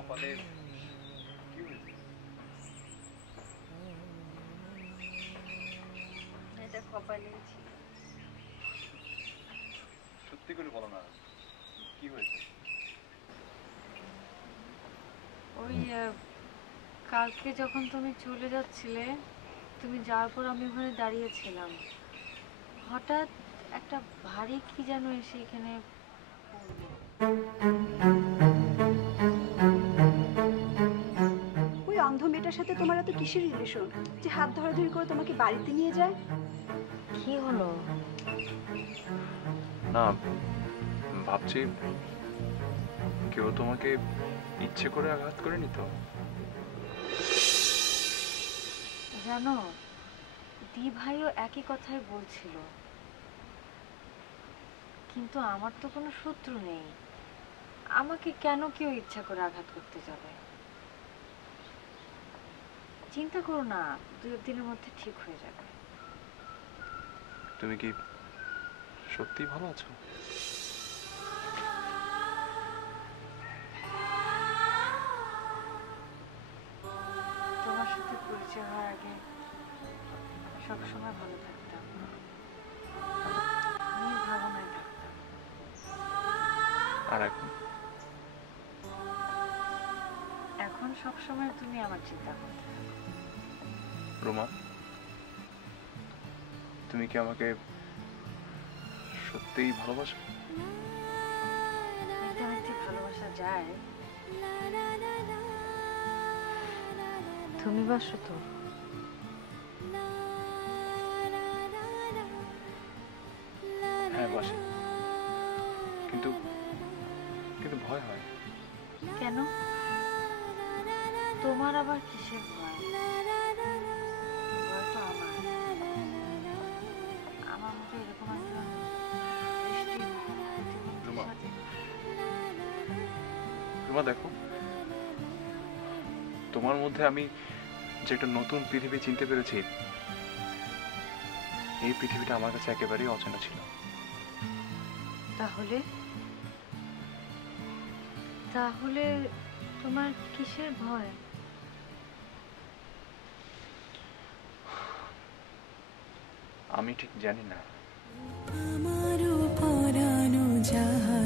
কপালে কি হয়েছে? এটা কপালেই ছিল। সত্যি করে বলো না, কি হয়েছে? ওই কালকে যখন তুমি চলে যাচ্ছিলে, তুমি যাওয়ার পর আমি ওখানে দাঁড়িয়েছিলাম, হঠাৎ একটা ভারী কি যেন এসে এখানে পড়লো। ওই অন্ধ মেয়েটার সাথে তোমার এত কিসের রিলেশন যে হাত ধরাধরি করে তোমাকে বাড়িতে নিয়ে যায়? কি হলো? না, ভাবছি কেউ তোমাকে ইচ্ছে করে আঘাত করেনি তো? জানো, দি ভাইও একই কথাই বলছিল, কিন্তু আমার তো কোনো শত্রু নেই, আমাকে কেন কেউ ইচ্ছা করে আঘাত করতে যাবে? চিন্তা করো না, 2 দিনের মধ্যে ঠিক হয়ে যাবে। তুমি কি সত্যি ভালো আছো? তোমার সাথে পরিচয় হওয়ার আগে সবসময় ভালো থাকতাম, নির্ভাবনায় থাকতাম। আর এখন? এখন সবসময় তুমি আমার চিন্তা করতে থাকো। রোমা, তুমি কি আমাকে সত্যিই ভালোবাসো? মিথ্যা মিথ্যে ভালোবাসা যায়? তুমি বাসো তো? হ্যাঁ বাসি, কিন্তু কিন্তু ভয় হয়। কেন? তোমার আবার কিসের ভয়? ভয় তো আমার। আমার মতো এরকম একজন বৃষ্টির রুমা, সাথে। রুমা দেখো, তোমার মধ্যে আমি যে একটা নতুন পৃথিবী চিনতে পেরেছি, এই পৃথিবীটা আমার কাছে একেবারেই অচেনা ছিল। তাহলে তাহলে তোমার কিসের ভয়? আমি ঠিক জানি না। আমারও পরানো যাহা